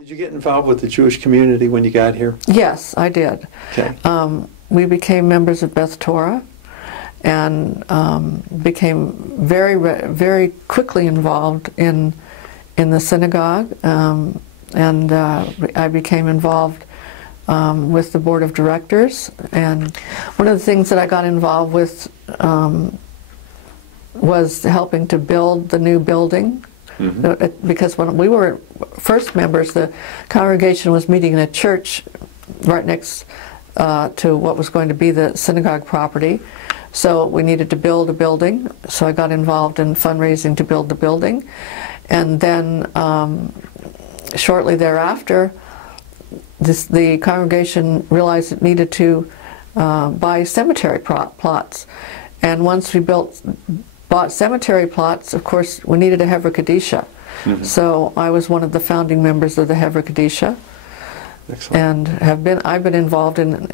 Did you get involved with the Jewish community when you got here? Yes, I did. Okay. We became members of Beth Torah and became very quickly involved in the synagogue, and I became involved with the board of directors. And one of the things that I got involved with was helping to build the new building. Mm-hmm. Because when we were first members, the congregation was meeting in a church right next to what was going to be the synagogue property. So we needed to build a building. So I got involved in fundraising to build the building. And then shortly thereafter, the congregation realized it needed to buy cemetery plots. And once we bought cemetery plots, of course, we needed a Hevra Kadisha. Mm-hmm. So I was one of the founding members of the Hevra Kadisha. Excellent. And I've been involved in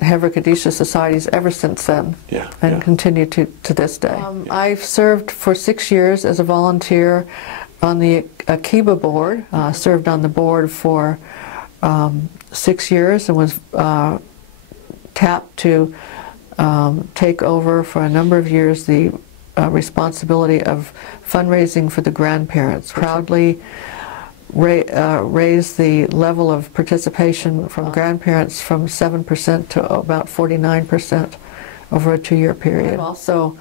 Hevra Kadisha societies ever since then, and continue to this day. I've served for 6 years as a volunteer on the Akiba board, served on the board for 6 years, and was tapped to take over for a number of years the responsibility of fundraising for the grandparents. Proudly raised the level of participation from grandparents from 7% to about 49% over a 2-year period. I've also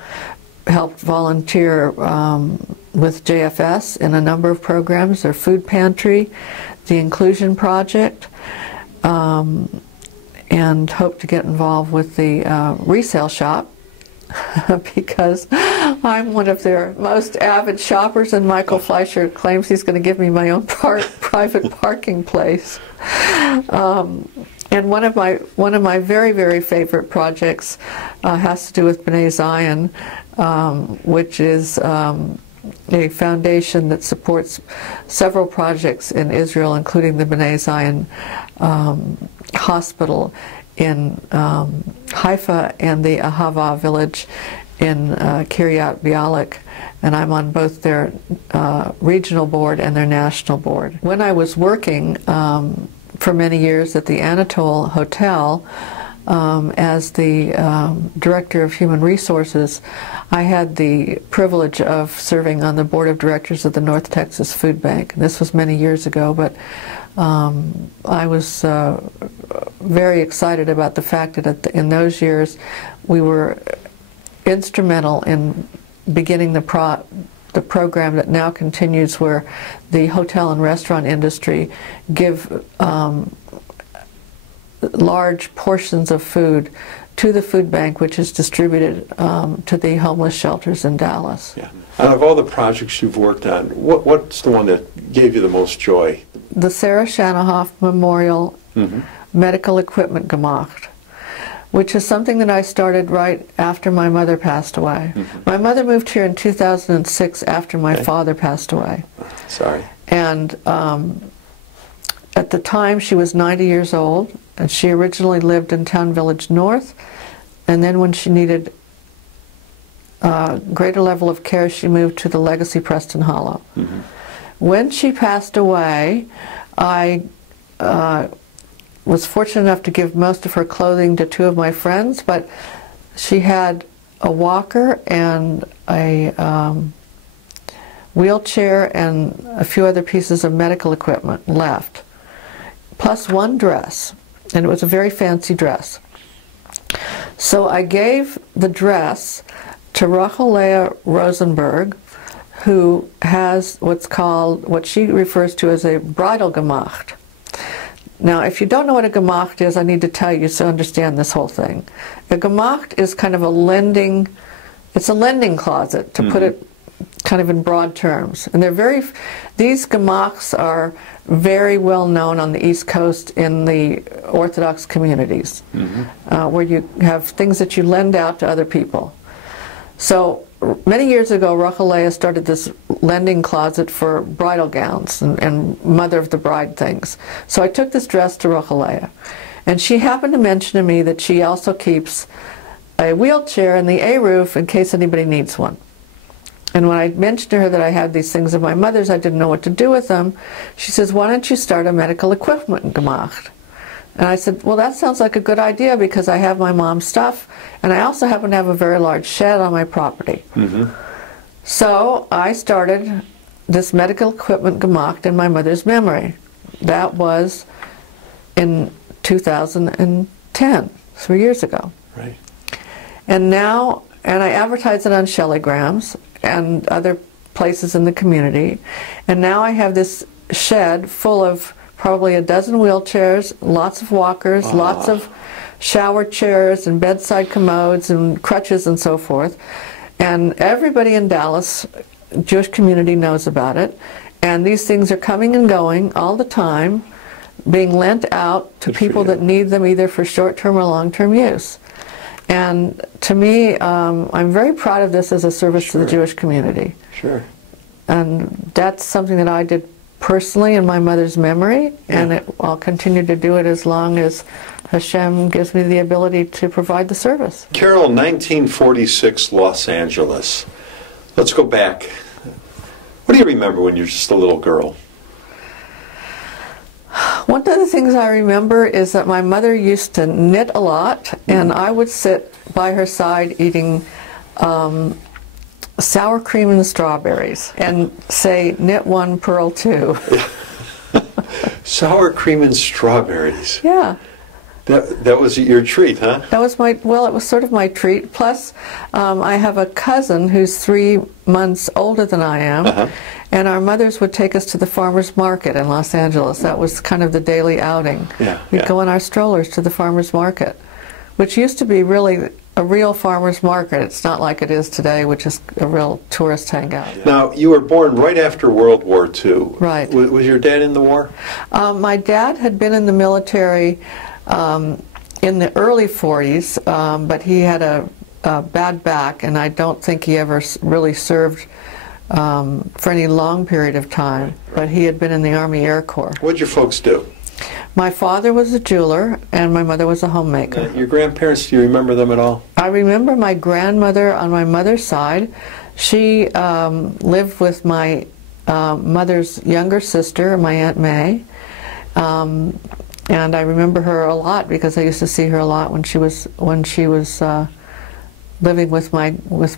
helped volunteer with JFS in a number of programs, their food pantry, the Inclusion Project, and hope to get involved with the resale shop because I'm one of their most avid shoppers, and Michael Fleischer claims he's going to give me my own private parking place. And one of my very favorite projects has to do with B'nai Zion, which is a foundation that supports several projects in Israel, including the B'nai Zion hospital in Haifa and the Ahava village in Kiryat Bialik, and I'm on both their regional board and their national board. When I was working for many years at the Anatole Hotel as the Director of Human Resources, I had the privilege of serving on the board of directors of the North Texas Food Bank. This was many years ago, but I was very excited about the fact that in those years we were instrumental in beginning the program that now continues, where the hotel and restaurant industry give large portions of food to the food bank, which is distributed to the homeless shelters in Dallas. Yeah. Out of all the projects you've worked on, what's the one that gave you the most joy? The Sarah Shanahoff Memorial Medical Equipment Gemacht, which is something that I started right after my mother passed away. My mother moved here in 2006 after my father passed away. Sorry. And at the time she was 90 years old, and she originally lived in Town Village North, and then when she needed a greater level of care, she moved to the Legacy Preston Hollow. When she passed away, I was fortunate enough to give most of her clothing to 2 of my friends, but she had a walker and a wheelchair and a few other pieces of medical equipment left, plus 1 dress, and it was a very fancy dress. So I gave the dress to Rachel Leah Rosenberg, who has what she refers to as a bridal gemacht. Now, if you don't know what a gemacht is, I need to tell you so understand this whole thing. A gemacht is kind of it's a lending closet, to put it kind of in broad terms. And these gemachts are very well known on the East Coast in the Orthodox communities, where you have things that you lend out to other people. So many years ago, Rachel Leah started this lending closet for bridal gowns and mother of the bride things. So I took this dress to Rachel Leah, and she happened to mention to me that she also keeps a wheelchair in the A-roof in case anybody needs one. And when I mentioned to her that I had these things of my mother's, I didn't know what to do with them. She says, "Why don't you start a medical equipment gemacht?" And I said, "Well, that sounds like a good idea because I have my mom's stuff, and I also happen to have a very large shed on my property." So I started this medical equipment gemacht in my mother's memory. That was in 2010, 3 years ago. Right. And now, and I advertise it on Shellygrams and other places in the community. And now I have this shed full of probably a dozen wheelchairs, lots of walkers, lots of shower chairs and bedside commodes and crutches and so forth. And everybody in Dallas, Jewish community, knows about it. And these things are coming and going all the time, being lent out to people that need them either for short-term or long-term use. And to me, I'm very proud of this as a service to the Jewish community. Sure. And that's something that I did personally in my mother's memory, and I'll continue to do it as long as Hashem gives me the ability to provide the service. Carole, 1946 Los Angeles. Let's go back. What do you remember when you were just a little girl? One of the things I remember is that my mother used to knit a lot, and I would sit by her side eating sour cream and strawberries and say, "Knit one, purl two." Sour cream and strawberries. Yeah. That was your treat, huh? That was my, well, it was sort of my treat. Plus, I have a cousin who's 3 months older than I am, and our mothers would take us to the farmer's market in Los Angeles. That was kind of the daily outing. We'd go in our strollers to the farmer's market, which used to be really a real farmer's market. It's not like it is today, which is a real tourist hangout. Now, you were born right after World War II. Right. Was your dad in the war? My dad had been in the military in the early 40s, but he had a bad back, and I don't think he ever really served for any long period of time. But he had been in the Army Air Corps. What did your folks do? My father was a jeweler, and my mother was a homemaker. Your grandparents, do you remember them at all? I remember my grandmother on my mother's side. She lived with my mother's younger sister, my Aunt May. And I remember her a lot because I used to see her a lot when she was living with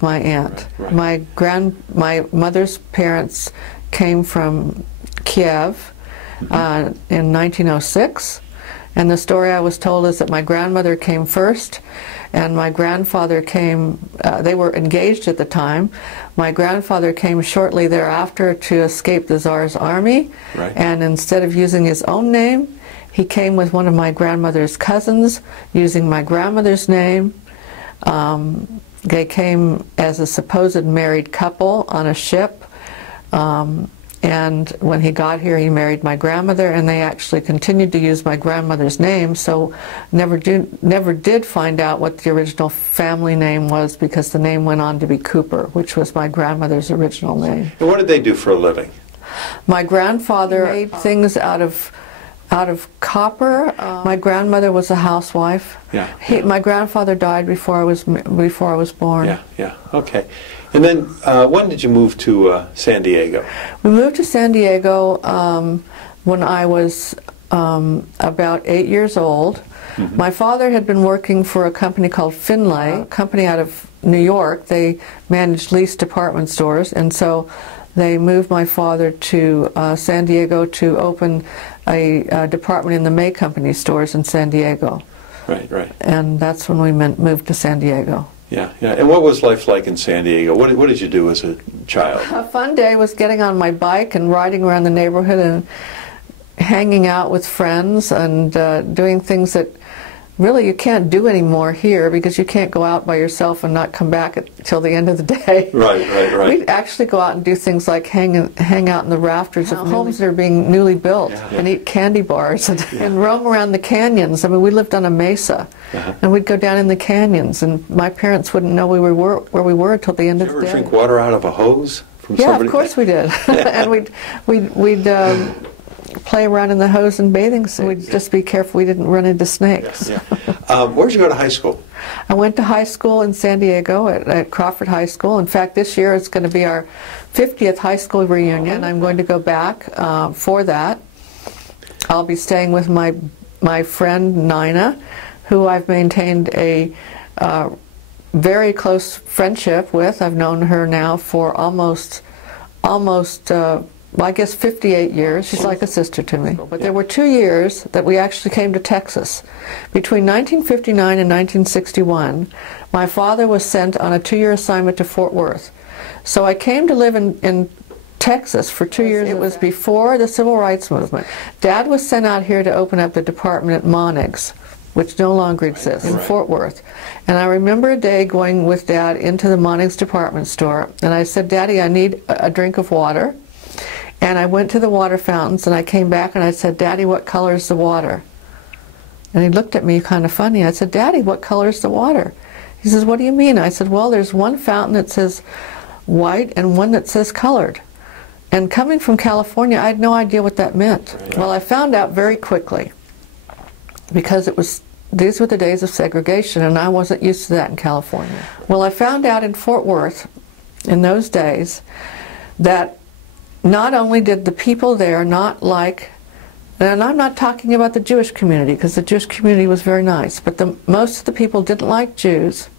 my aunt. My mother's parents came from Kiev in 1906, and the story I was told is that my grandmother came first, and my grandfather came. They were engaged at the time. My grandfather came shortly thereafter to escape the Tsar's army, and instead of using his own name, he came with one of my grandmother's cousins, using my grandmother's name. They came as a supposed married couple on a ship, and when he got here, he married my grandmother, and they actually continued to use my grandmother's name, so never did find out what the original family name was, because the name went on to be Cooper, which was my grandmother's original name. And what did they do for a living? My grandfather made things out of copper. My grandmother was a housewife. My grandfather died before I was born. Okay. And then when did you move to San Diego? We moved to San Diego when I was about 8 years old. My father had been working for a company called Finlay, a company out of New York. They managed leased department stores, and so they moved my father to San Diego to open a department in the May Company stores in San Diego. Right. And that's when we moved to San Diego. Yeah. And what was life like in San Diego? What did you do as a child? A fun day was getting on my bike and riding around the neighborhood and hanging out with friends and doing things that really you can't do anymore here, because you can't go out by yourself and not come back till the end of the day. Right. We'd actually go out and do things like hang out in the rafters of homes that are being newly built and eat candy bars and roam around the canyons. I mean, we lived on a mesa, and we'd go down in the canyons, and my parents wouldn't know where we were until the end of the day. Did you ever drink water out of a hose from somebody? Yeah, of course we did. And we'd play around in the hose and bathing suit. We'd just be careful we didn't run into snakes. Where'd you go to high school? I went to high school in San Diego at Crawford High School. In fact, this year it's going to be our 50th high school reunion. I'm going to go back for that. I'll be staying with my friend Nina, who I've maintained a very close friendship with. I've known her now for almost I guess 58 years. She's like a sister to me. But there were 2 years that we actually came to Texas. Between 1959 and 1961, my father was sent on a 2-year assignment to Fort Worth. So I came to live in Texas for 2 years. It was before the Civil Rights Movement. Dad was sent out here to open up the department at Monig's, which no longer exists, in Fort Worth. And I remember a day going with Dad into the Monig's department store, and I said, Daddy, I need a drink of water. And I went to the water fountains, and I came back and I said, Daddy, what color is the water? And he looked at me kind of funny. I said, Daddy, what color is the water? He says, what do you mean? I said, well, there's one fountain that says white and one that says colored. And coming from California, I had no idea what that meant. Right. Well, I found out very quickly, because these were the days of segregation, and I wasn't used to that in California. Well, I found out in Fort Worth, in those days, that not only did the people there not like, and I'm not talking about the Jewish community, because the Jewish community was very nice, but most of the people didn't like Jews,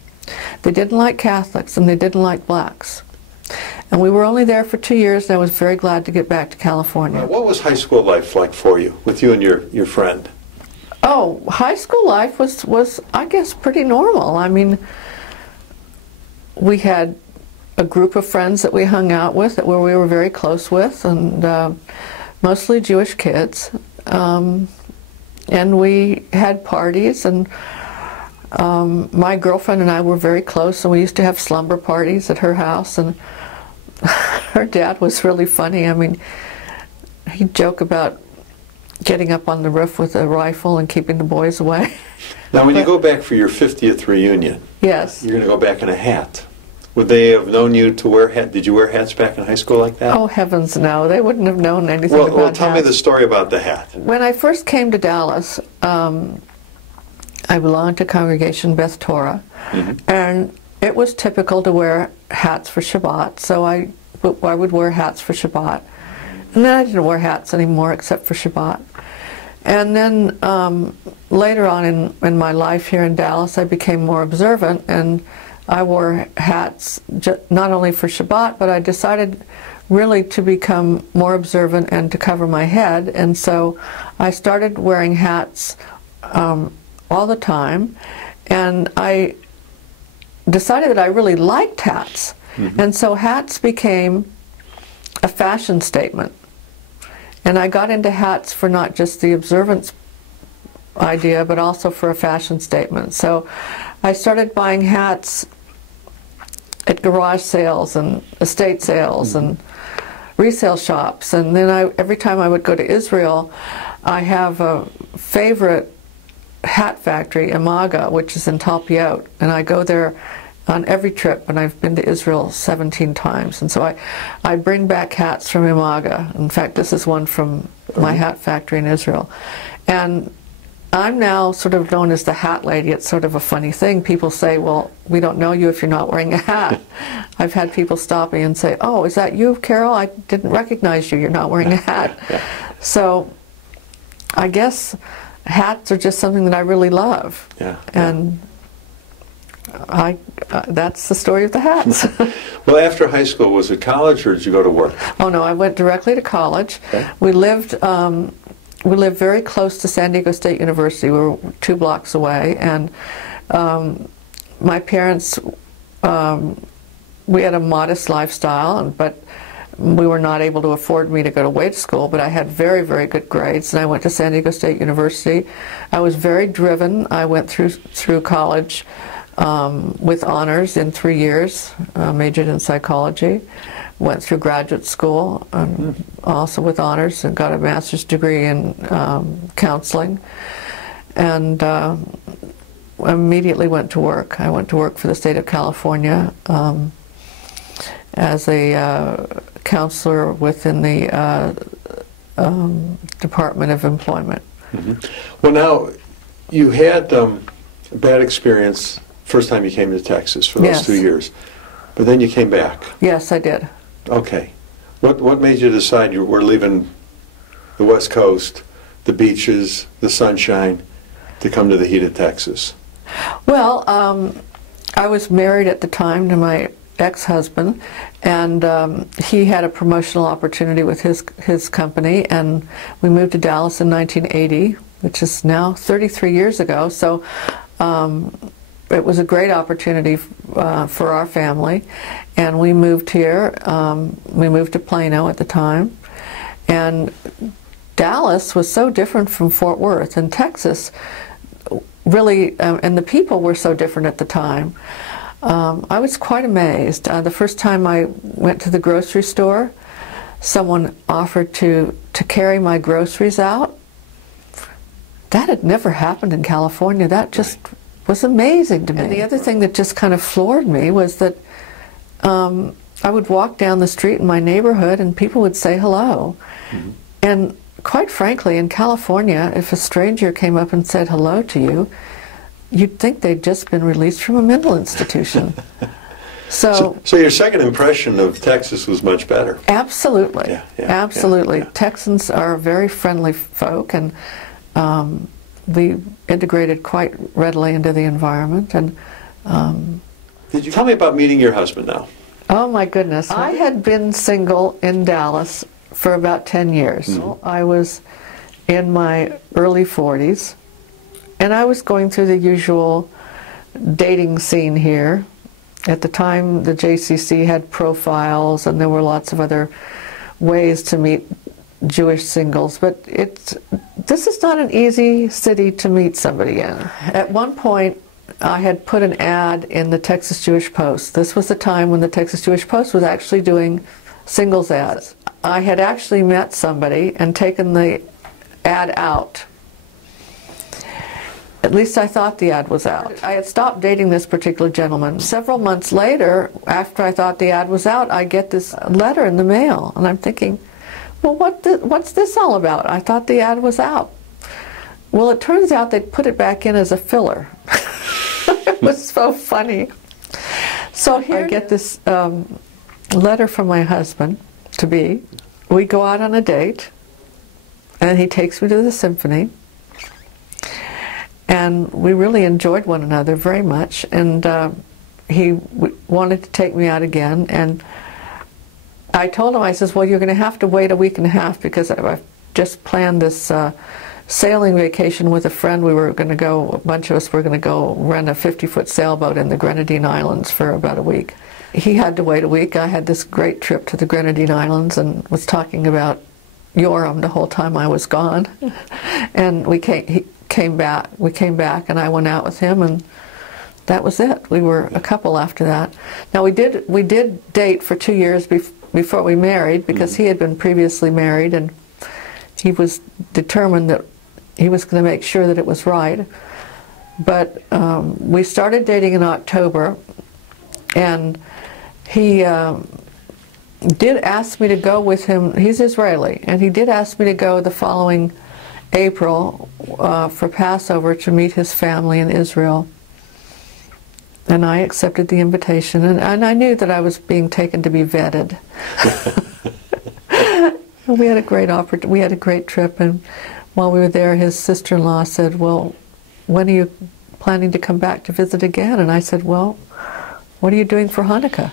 they didn't like Catholics, and they didn't like blacks. And we were only there for 2 years, and I was very glad to get back to California. What was high school life like for you, with you and your friend? Oh, high school life was I guess, pretty normal. I mean, we had a group of friends that we hung out with, that we were very close with, and mostly Jewish kids. And we had parties, and my girlfriend and I were very close, and we used to have slumber parties at her house, and her dad was really funny. I mean, he'd joke about getting up on the roof with a rifle and keeping the boys away. Now, when you go back for your 50th reunion, yes, you're going to go back in a hat. Would they have known you to wear hats? Did you wear hats back in high school like that? Oh, heavens no. They wouldn't have known anything about Well, tell hats. me the story about the hat. When I first came to Dallas, I belonged to Congregation Beth Torah, and it was typical to wear hats for Shabbat, so I would wear hats for Shabbat. And then I didn't wear hats anymore except for Shabbat. And then later on in my life here in Dallas, I became more observant, and I wore hats not only for Shabbat, but I decided really to become more observant and to cover my head. And so I started wearing hats all the time, and I decided that I really liked hats. And so hats became a fashion statement. And I got into hats for not just the observance idea, but also for a fashion statement. So I started buying hats at garage sales and estate sales and resale shops. And then every time I would go to Israel, I have a favorite hat factory, Imaga, which is in Talpiot. And I go there on every trip, and I've been to Israel 17 times. And so I bring back hats from Imaga. In fact, this is one from my hat factory in Israel. And I'm now sort of known as the hat lady. It's sort of a funny thing. People say, well, we don't know you if you're not wearing a hat. I've had people stop me and say, oh, is that you, Carole? I didn't recognize you. You're not wearing a hat. So I guess hats are just something that I really love. And that's the story of the hats. Well, after high school, was it college, or did you go to work? Oh, no, I went directly to college. We lived very close to San Diego State University. We were 2 blocks away, and my parents, we had a modest lifestyle, but we were not able to afford me to go to wait school, but I had very, very good grades, and I went to San Diego State University. I was very driven. I went through college with honors in 3 years, majored in psychology. Went through graduate school, also with honors, and got a master's degree in counseling, and immediately went to work. I went to work for the state of California as a counselor within the Department of Employment. Well, now, you had bad experience first time you came to Texas for those Yes. 2 years. But then you came back. Yes, I did. Okay. What made you decide you were leaving the West Coast, the beaches, the sunshine, to come to the heat of Texas? Well, I was married at the time to my ex-husband, and he had a promotional opportunity with his company, and we moved to Dallas in 1980, which is now 33 years ago. So it was a great opportunity for our family, and we moved here. We moved to Plano at the time, and Dallas was so different from Fort Worth, and Texas really, and the people were so different at the time. I was quite amazed. The first time I went to the grocery store, someone offered to carry my groceries out. That had never happened in California. That just was amazing to me. And the other thing that just kind of floored me was that I would walk down the street in my neighborhood and people would say hello. Mm-hmm. And quite frankly, in California, if a stranger came up and said hello to you, you'd think they'd just been released from a mental institution. So your second impression of Texas was much better. Absolutely. Absolutely. Yeah. Texans are very friendly folk, and we integrated quite readily into the environment. And Did you tell me about meeting your husband now? oh my goodness. I had been single in Dallas for about 10 years. Mm-hmm. I was in my early 40s, and I was going through the usual dating scene here. At the time, the JCC had profiles, and there were lots of other ways to meet Jewish singles, but this is not an easy city to meet somebody in. At one point, I had put an ad in the Texas Jewish Post. This was the time when the Texas Jewish Post was actually doing singles ads. I had actually met somebody and taken the ad out. At least I thought the ad was out. I had stopped dating this particular gentleman. Several months later, after I thought the ad was out, I get this letter in the mail, and I'm thinking, well, what's this all about? I thought the ad was out. Well, it turns out they put it back in as a filler. It was so funny. So here I get this letter from my husband-to-be. We go out on a date, and he takes me to the symphony. And we really enjoyed one another very much, and he wanted to take me out again, and I told him, I says, well, you're going to have to wait a week and a half because I've just planned this sailing vacation with a friend. We were going to go, a bunch of us were going to go rent a 50-foot sailboat in the Grenadine Islands for about a week. He had to wait a week. I had this great trip to the Grenadine Islands and was talking about Yoram the whole time I was gone. And he came back, and I went out with him, and that was it. We were a couple after that. Now we did date for 2 years before we married, because he had been previously married, and he was determined that he was going to make sure that it was right. But we started dating in October, and he did ask me to go with him. He's Israeli, and he did ask me to go the following April for Passover to meet his family in Israel. And I accepted the invitation, and I knew that I was being taken to be vetted. We had a great trip, and while we were there, his sister-in-law said, well, when are you planning to come back to visit again? And I said, well, what are you doing for Hanukkah?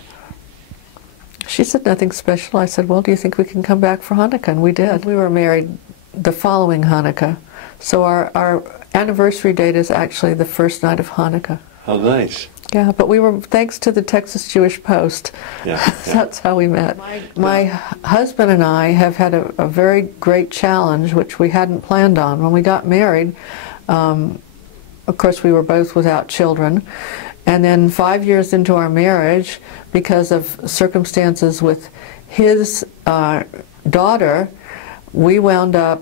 She said, nothing special. I said, well, do you think we can come back for Hanukkah? And we did. We were married the following Hanukkah. So our anniversary date is actually the first night of Hanukkah. How nice. Yeah, but we were, thanks to the Texas Jewish Post. Yeah. That's how we met. My husband and I have had a very great challenge, which we hadn't planned on. When we got married, of course we were both without children. And then 5 years into our marriage, because of circumstances with his daughter, we wound up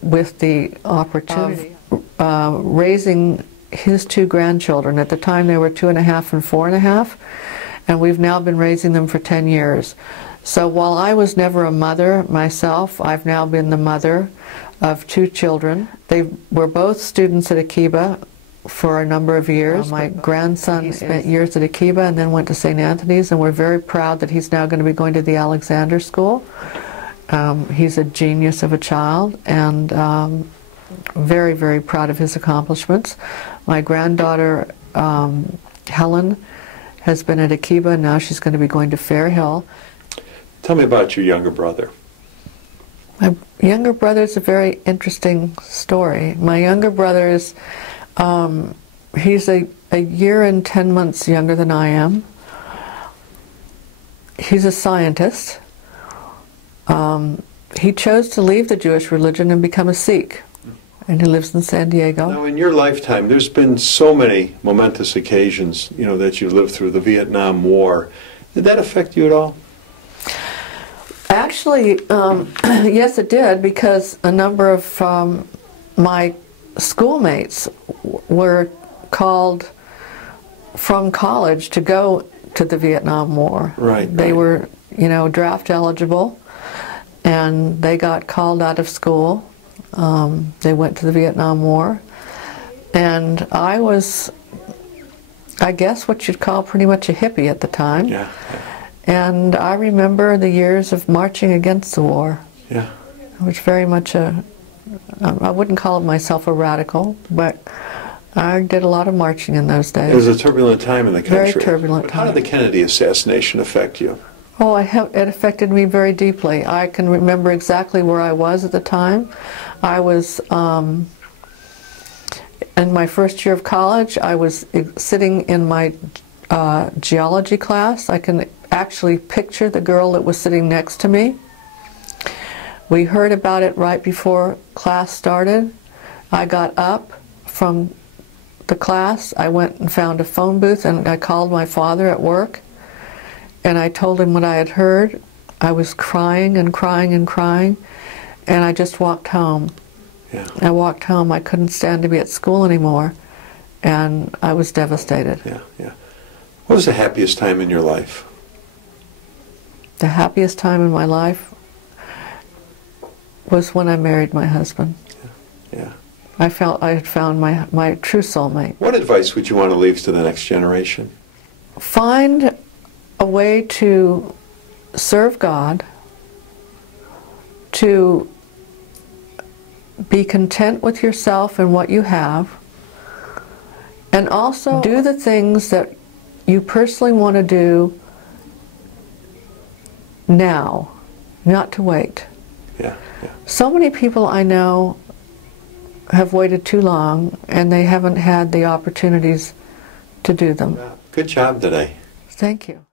with the opportunity of raising his two grandchildren. At the time they were 2.5 and 4.5, and we've now been raising them for 10 years. So while I was never a mother myself, I've now been the mother of 2 children. They were both students at Akiba for a number of years. My grandson spent years at Akiba and then went to St. Anthony's, and we're very proud that he's now going to be going to the Alexander School. He's a genius of a child, and very, very proud of his accomplishments. My granddaughter, Helen, has been at Akiba, and now she's going to be going to Fair Hill. Tell me about your younger brother. My younger brother is a very interesting story. My younger brother is, he's a year and 10 months younger than I am. He's a scientist. He chose to leave the Jewish religion and become a Sikh, and he lives in San Diego. Now, in your lifetime, there's been so many momentous occasions, you know, that you lived through. The Vietnam War. Did that affect you at all? Actually, yes, it did, because a number of my schoolmates were called from college to go to the Vietnam War. Right. They were, you know, draft eligible, and they got called out of school. They went to the Vietnam War, and I was, I guess, what you'd call pretty much a hippie at the time. Yeah. And I remember the years of marching against the war. Yeah. I was very much I wouldn't call myself a radical, but I did a lot of marching in those days. It was a turbulent time in the country. Very turbulent time. How did the Kennedy assassination affect you? Oh, it affected me very deeply. I can remember exactly where I was at the time. I was in my first year of college. I was sitting in my geology class. I can actually picture the girl that was sitting next to me. We heard about it right before class started. I got up from the class. I went and found a phone booth, and I called my father at work, and I told him what I had heard. I was crying and crying and crying, and I just walked home. Yeah. I walked home. I couldn't stand to be at school anymore, and I was devastated. Yeah, yeah. What was the happiest time in your life? The happiest time in my life was when I married my husband. Yeah. Yeah. I felt I had found my true soulmate. What advice would you want to leave to the next generation? Find a way to serve God, to be content with yourself and what you have, and also do the things that you personally want to do now, not to wait. Yeah, yeah. So many people I know have waited too long, and they haven't had the opportunities to do them. Good job today. Thank you.